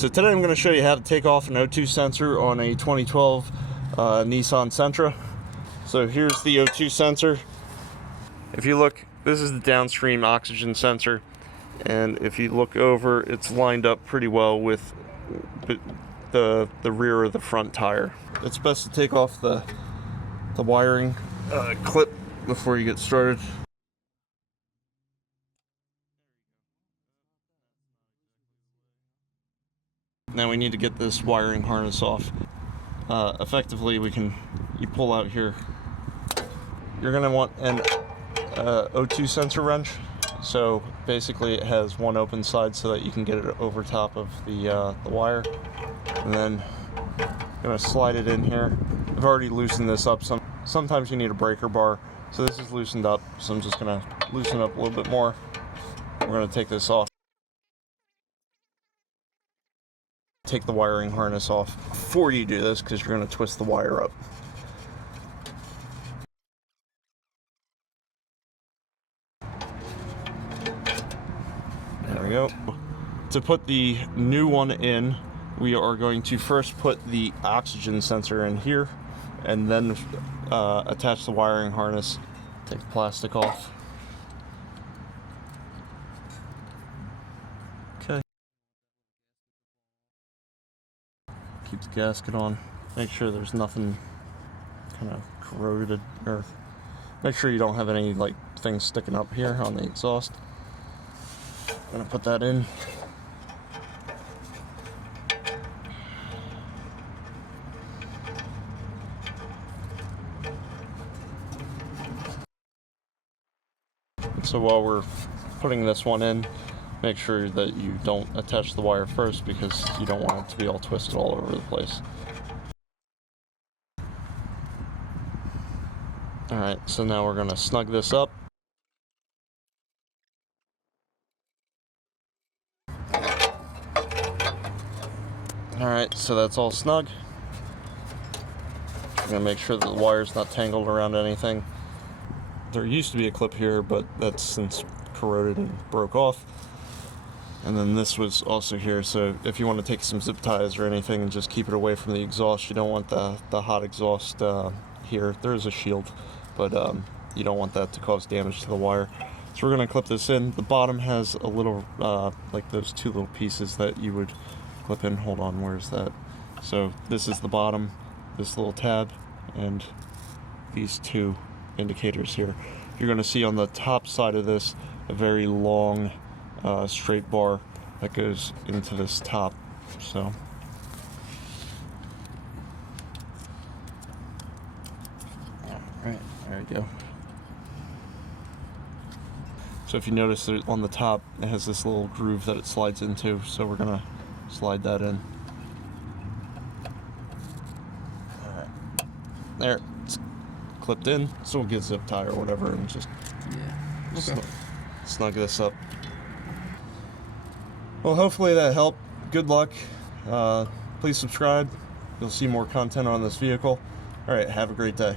So today I'm going to show you how to take off an O2 sensor on a 2012 Nissan Sentra. So here's the O2 sensor. If you look, this is the downstream oxygen sensor, and if you look over, it's lined up pretty well with the rear of the front tire. It's best to take off the wiring clip before you get started. Now we need to get this wiring harness off. Effectively, you pull out here. You're going to want an O2 sensor wrench. So basically it has one open side so that you can get it over top of the wire. And then I'm going to slide it in here. I've already loosened this up. Sometimes you need a breaker bar. So this is loosened up. So I'm just going to loosen it up a little bit more. We're going to take this off. Take the wiring harness off before you do this because you're going to twist the wire up. There we go. To put the new one in, we are going to first put the oxygen sensor in here and then attach the wiring harness. Take the plastic off. Okay. Keep the gasket on. Make sure there's nothing kind of corroded, or make sure you don't have any like things sticking up here on the exhaust. I'm gonna put that in. So while we're putting this one in, make sure that you don't attach the wire first because you don't want it to be all twisted all over the place. Alright, so now we're gonna snug this up. Alright, so that's all snug. I'm going to make sure that the wire's not tangled around anything. There used to be a clip here, but that's since corroded and broke off. And then this was also here, so if you want to take some zip ties or anything and just keep it away from the exhaust, you don't want the hot exhaust here. There is a shield, but you don't want that to cause damage to the wire. So we're going to clip this in. The bottom has a little, like those two little pieces that you would clip in. Hold on, where's that? So this is the bottom, this little tab, and these two indicators here. You're going to see on the top side of this a very long straight bar that goes into this top. So alright, there we go. So if you notice that on the top it has this little groove that it slides into, so we're gonna slide that in. Alright. There, it's clipped in, so we'll get a zip tie or whatever and just snug this up. Well, hopefully that helped. Good luck. Please subscribe. You'll see more content on this vehicle. Alright, have a great day.